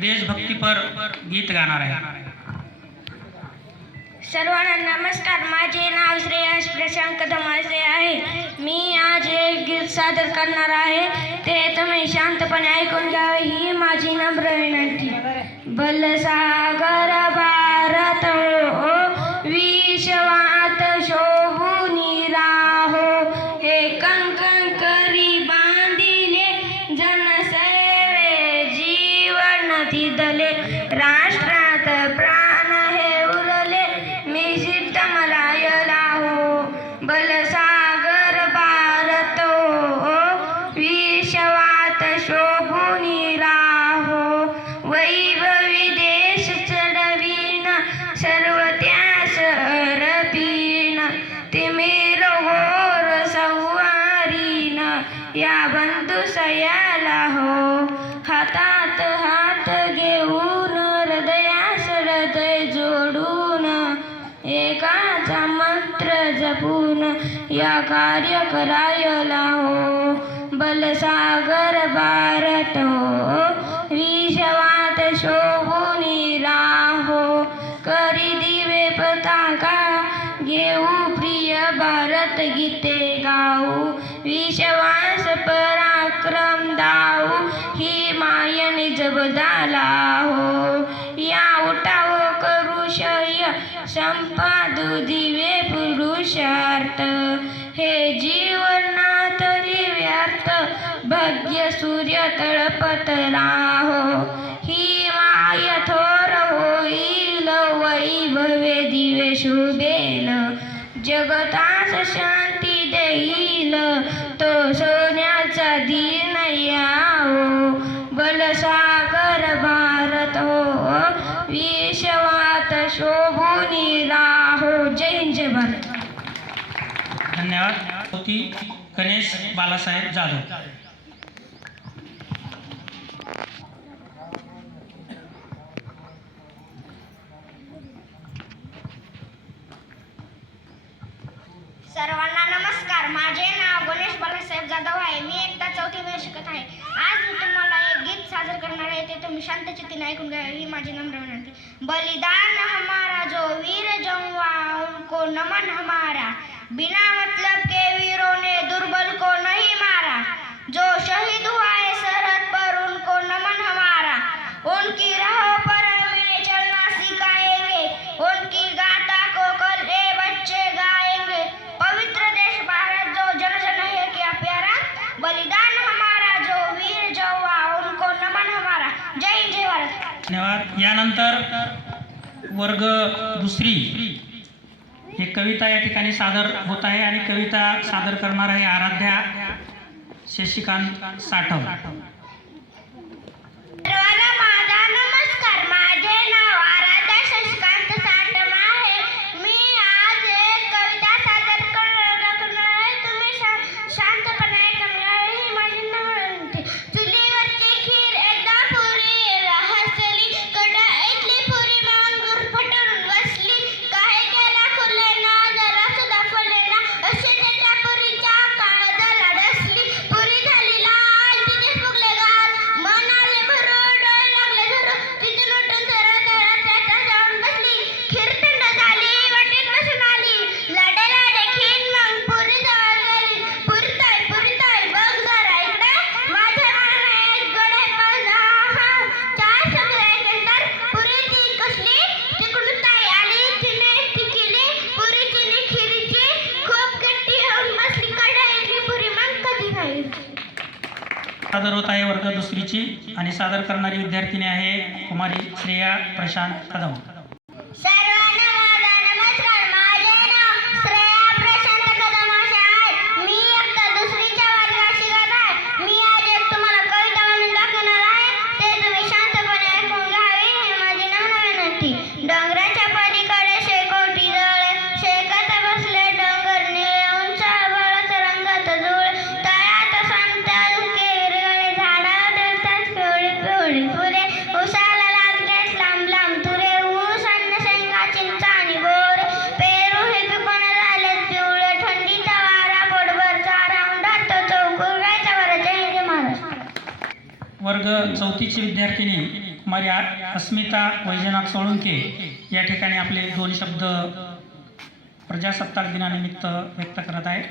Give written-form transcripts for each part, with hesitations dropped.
देशभक्तीपर गीत गाणार आहे। सर्वांना नमस्कार। माझे नाव श्रेयस प्रशांत कदम असे आहे। मी आज एक गीत सादर करणार आहे, ते तुम्ही शांतपणे ऐकून घ्यावे ही माझी नम्र विनंती। बलसागर भारत हो, विश्वात शोभूनी राहो, हे कंकण करी बांधिले, जनसेवे जीवन थिदले, राष्ट्रात प्राण हे उरले, मी सिद्धमरायला हो। बलसागर भारत हो, विश्वात शोभूनी राहो, वैभवी देश चढवीन, सर्व त्यास अर्पीन, तिमिर घोर संहारीन, या बंधुसयाला हो। हातात हात घेऊन, हृदयास हृदय जोडून, एकाचा मंत्र जपून, या कार्य करायला हो। बलसागर भारत हो, विश्वात शोभूनी राहो, करी दिवे पताका घेऊ, प्रिय भारत गीते गाऊ, विश्वास पराक्रम दाऊ, ही मायने जबदाला हो। या उठाव करू शय, संपादू दिवे पुरुषार्थ, हे जीवना तरी व्यर्थ, भाग्य सूर्य तळपत राहो, ही माय थोर होईल, वैभवे दिवे शोभेल, जगतास शांती देईल, तो सोन्याचा दिन यावो। बलसागर भारत हो, विश्वात शोभूनी राहो। जय हिंद, जय भारत। धन्यवाद। होती गणेश बालासाहेब जाधव। सर्वांना नमस्कार। माझे नाव गणेश बालासाहेब जाधव आहे। मी एकदा 4थी शिकत आहे। आज मी तुम्हाला एक गीत सादर करणार आहे, ते तुम्ही शांत चित्ताने ऐकून घ्या ही माझी नम्र विनंती। बलिदान हमारा जो वीर जवान, उनको नमन हमारा, बिना मतलब के वीरों ने दुर्बल को नहीं मारा, जो शहीद हुआ है सरहद पर, उनको नमन हमारा, उनकी राहों पर हमें चलना सिखाएंगे, उनकी गाथा को कल ये बच्चे गाएंगे, पवित्र देश भारत जो जन जन है क्या प्यारा, बलिदान हमारा जो वीर जवान, उनको नमन हमारा। जय हिंद, जय भारत। धन्यवाद। यानंतर वर्ग दुसरी ही कविता या ठिकाणी सादर होत आहे आणि कविता सादर करणार आहे आराध्या शशिकांत साठव। सर्वांना माझा नमस्कार। माझे नाव आराध्या शशिकांत साठम आहे। मी आज एक कविता सादर करणार आहे, तुम्ही शांतपणे ऐकून घ्या ही माझी विनंती। चुलीवरची खीर एकदा पुरी हसली, कढईतली पुरी मग गुरफटून बसली, काही केला खुले ना, जरा सुद्धा फुले ना, अशी त्या पुरीच्या काळजाला डसली, पुरी झाली लाल, तिचे फुगले गाल, मन आले भरून, डोळे लागले झुरून, तिथून उठून सरळ सरळ त्याच्या जाऊन बसली, खीर थंड झाली, वाटेत बसून आली, लाडे लाडे खीर मग पुरी जवळ गेली, पुरी ताई बघ जरा इकडे, माझ्या नाण्यात गडे पण चार शब्द ऐकल्यानंतर पुरीची कसली, तिकडून ताई आली, तिने ती केली पुरीची नि खिरीची, खूप गट्टी होऊन बसली कढईतली पुरी मग कधी खायची। सादर होत आहे वर्ग दुसरीची आणि सादर करणारी विद्यार्थिनी आहे कुमारी श्रेया प्रशांत कदम। सर्वांना माझा नमस्कार। माझे नाव श्रेया प्रशांत कदम असे आहे। मी इयत्ता दुसरीच्या वर्गात शिकत आहे। मी आज एक तुम्हाला कविता म्हणून दाखवणार आहे, ते तुम्ही शांतपणे ऐकून घ्यावी ही माझी नम्र विनंती। डोंगराच्या पलीकडे शेकोटी जळे, शेकत बसले डोंगर निळे, उंच आभाळाच्या रंगात जुळे, तळ्यात संत्याचे विरगळे, झाडावर दिसतात पिवळी पिवळी फुले, उसाला लागलेत लांब लांब तुरे, ऊस अन्न शेंगा चिंचा आणि बोर, पेरू हे पिकून झालेत पिवळे, थंडीचा वारा पोटभर चारा, उंडात चौक उगायचा वर। जय हिंद, जय महाराष्ट्र। वर्ग चौथीची विद्यार्थिनी कुमारी अस्मिता वैजनाथ सोळुंके या ठिकाणी आपले 2 शब्द प्रजासत्ताक दिनानिमित्त व्यक्त करत आहेत.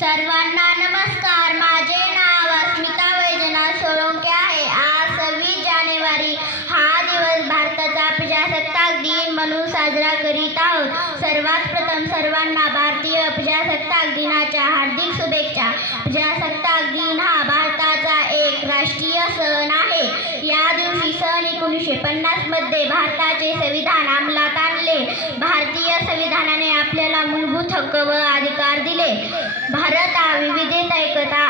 सर्वांना नमस्कार. माझे नाव अस्मिता वैजनाथ सोळुंके आहे. आज 26 जानेवारी हा दिवस भारताचा प्रजासत्ताक दिन म्हणून साजरा करीत आहोत. सर्वात प्रथम सर्वांना भारतीय प्रजासत्ताक दिनाच्या हार्दिक शुभेच्छा. प्रजासत्ताक दिन हा भारताचा एक राष्ट्रीय सण आहे. या दिवशी सन 1950 मध्ये भारताचे संविधान अंमलात आणले. भारतीय संविधानाने आपल्याला मूलभूत हक्क व अधिकार दिले. भारत हा विविधतेत एकता